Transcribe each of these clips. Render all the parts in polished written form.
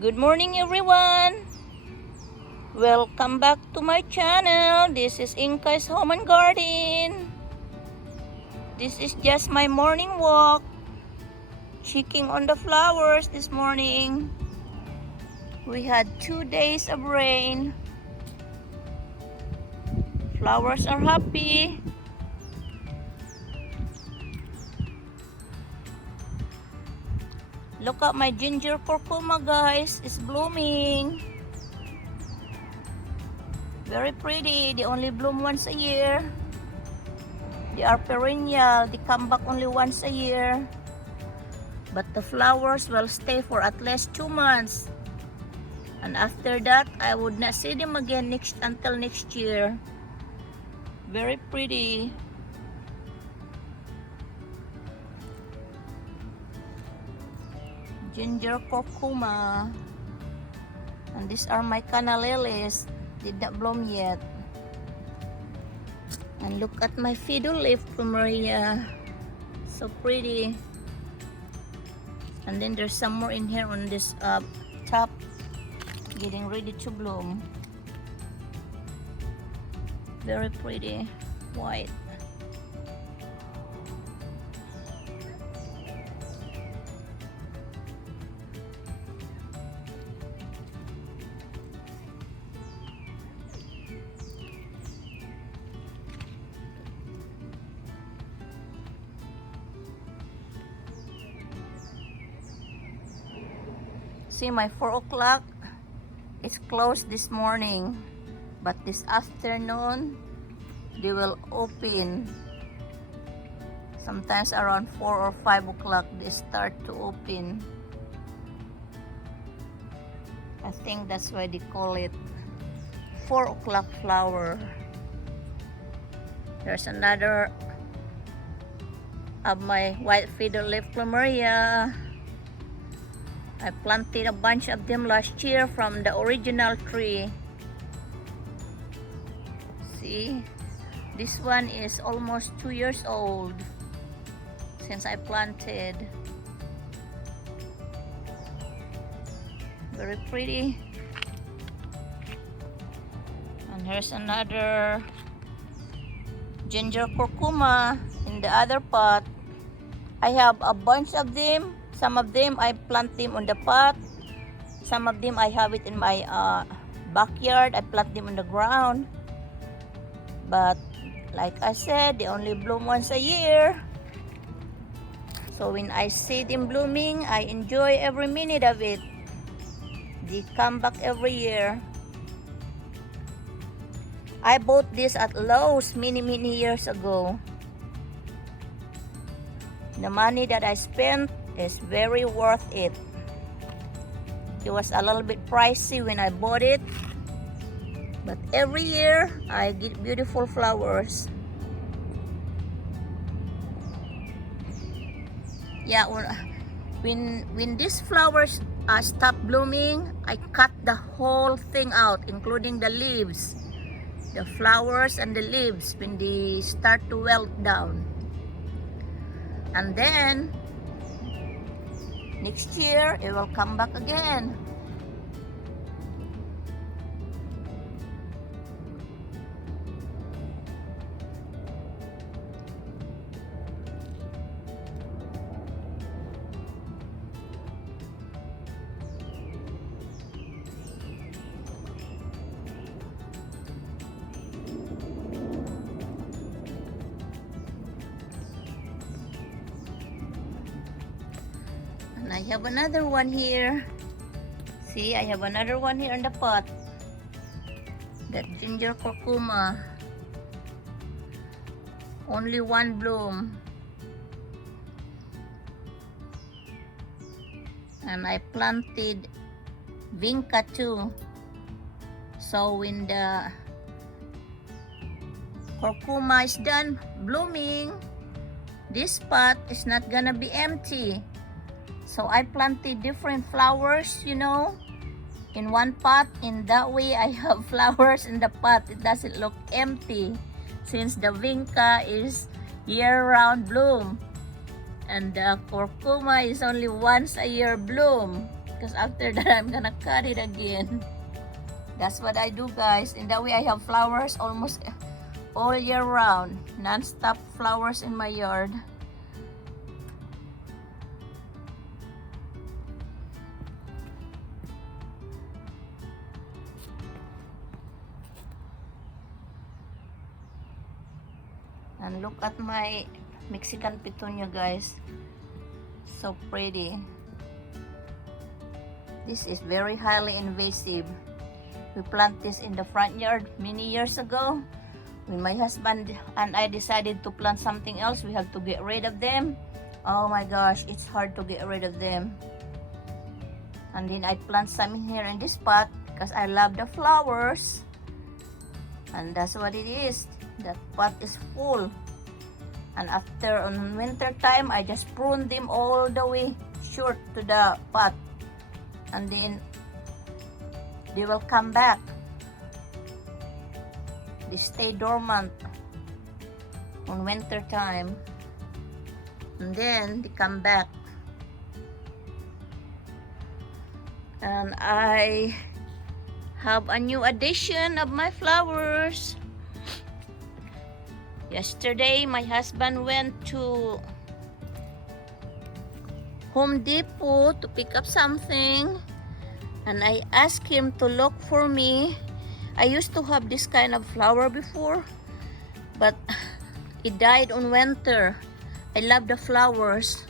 Good morning everyone! Welcome back to my channel. This is Inkai's Home and Garden. This is just my morning walk. Checking on the flowers this morning. We had 2 days of rain. Flowers are happy. Look at my ginger curcuma, guys. It's blooming. Very pretty. They only bloom once a year. They are perennial. They come back only once a year. But the flowers will stay for at least 2 months. And after that, I would not see them again until next year. Very pretty. Ginger curcuma. And these are my canna lilies. Did not bloom yet. And look at my fiddle leaf plumeria. So pretty. And then there's some more in here on this top, getting ready to bloom. Very pretty, white. See, my 4 o'clock is closed this morning, but this afternoon they will open. Sometimes around 4 or 5 o'clock they start to open. I think that's why they call it 4 o'clock flower. There's another of my white fiddle leaf plumeria. I planted a bunch of them last year from the original tree. See, this one is almost 2 years old since I planted. Very pretty. And here's another ginger curcuma in the other pot. I have a bunch of them. Some of them I plant them on the pot. Some of them I have it in my backyard. I plant them on the ground. But like I said, they only bloom once a year. So when I see them blooming, I enjoy every minute of it. They come back every year. I bought this at Lowe's many years ago. The money that I spent is very worth it. It was a little bit pricey when I bought it, but every year I get beautiful flowers. Yeah, when these flowers stop blooming, I cut the whole thing out, including the leaves, the flowers and the leaves when they start to wilt down. And then next year, it will come back again. And I have another one here. See, I have another one here in the pot. That ginger curcuma. Only one bloom. And I planted vinca too. So when the curcuma is done blooming, this pot is not gonna be empty. So I planted different flowers, you know, in one pot. In that way, I have flowers in the pot. It doesn't look empty since the vinca is year-round bloom. And the curcuma is only once a year bloom. because after that I'm gonna cut it again. That's what I do, guys. In that way I have flowers almost all year round. Non-stop flowers in my yard. And look at my Mexican petunia, guys. So pretty. This is very highly invasive. We plant this in the front yard many years ago. When my husband and I decided to plant something else, we have to get rid of them. Oh my gosh, it's hard to get rid of them. And then I plant some here in this pot because I love the flowers. And that's what it is. That pot is full. And after on winter time, I just prune them all the way short to the pot. And then they will come back. They stay dormant on winter time. And then they come back. And I have a new addition of my flowers. Yesterday, my husband went to Home Depot to pick up something, and I asked him to look for me. I used to have this kind of flower before, but it died on winter. I love the flowers.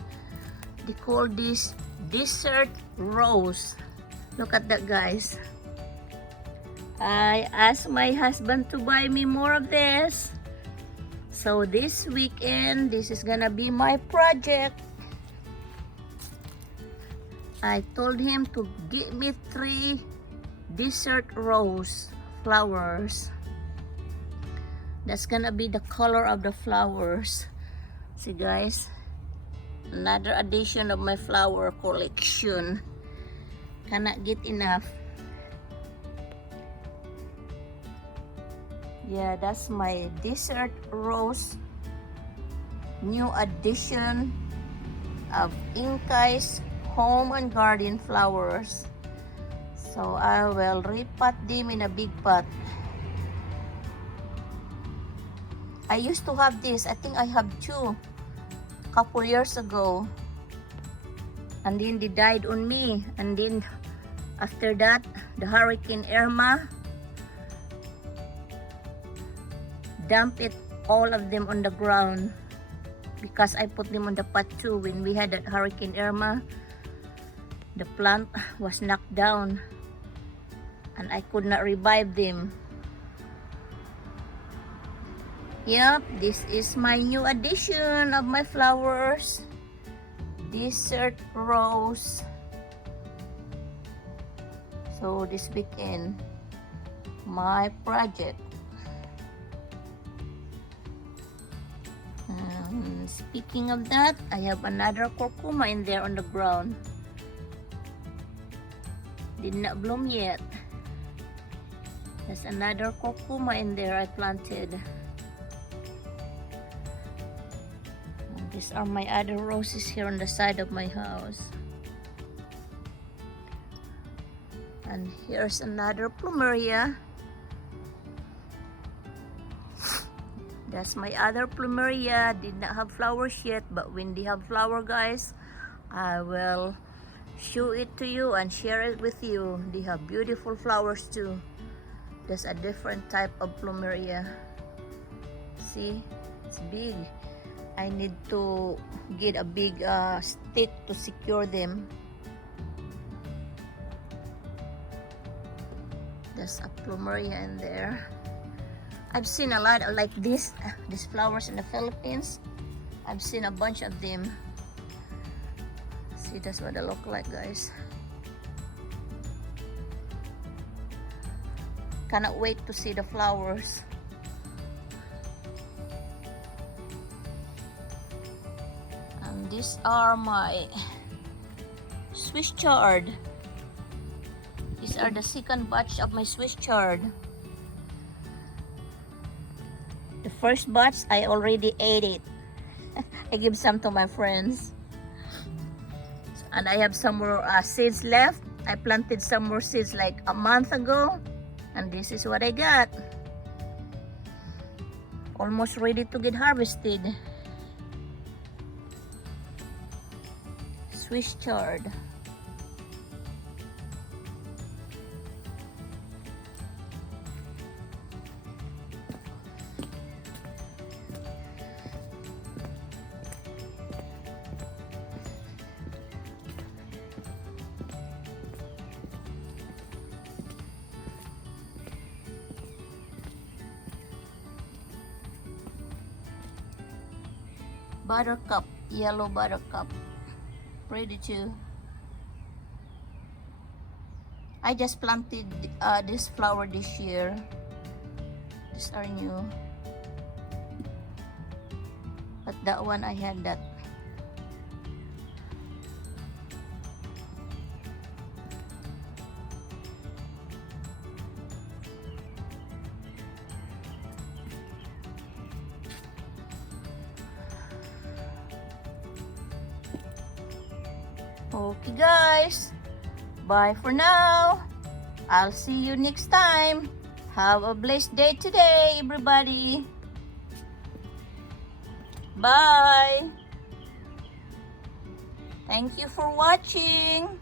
They call this desert rose. Look at that, guys. I asked my husband to buy me more of this. So this weekend, this is gonna be my project. I told him to get me 3 desert rose flowers. That's gonna be the color of the flowers. See, guys, another addition of my flower collection. Cannot get enough. Yeah, that's my desert rose new addition of Inkai's home and garden flowers. So I will repot them in a big pot. I used to have this. I think I have 2 couple years ago. And then they died on me. And then after that, the Hurricane Irma dump it, all of them on the ground, because I put them on the pot too. When we had that Hurricane Irma, the plant was knocked down and I could not revive them. Yep, this is my new addition of my flowers. Desert rose. So this weekend, my project. Speaking of that, I have another curcuma in there on the ground. Did not bloom yet. There's another curcuma in there I planted. And these are my other roses here on the side of my house. And here's another plumeria. That's my other plumeria. Did not have flowers yet, but when they have flower, guys, I will show it to you and share it with you. They have beautiful flowers too. There's a different type of plumeria. See, it's big. I need to get a big stick to secure them. There's a plumeria in there. I've seen a lot of like these flowers in the Philippines. I've seen a bunch of them. See, that's what they look like, guys. Cannot wait to see the flowers. And these are my Swiss chard. These are the second batch of my Swiss chard. The first batch, I already ate it. I give some to my friends. So And I have some more seeds left. I planted some more seeds like a month ago, and this is what I got. Almost ready to get harvested. Swiss chard. Buttercup, yellow buttercup, ready to. I just planted this flower this year. These are new, but that one I had that. Okay guys, bye for now. I'll see you next time. Have a blessed day today, everybody. Bye. Thank you for watching.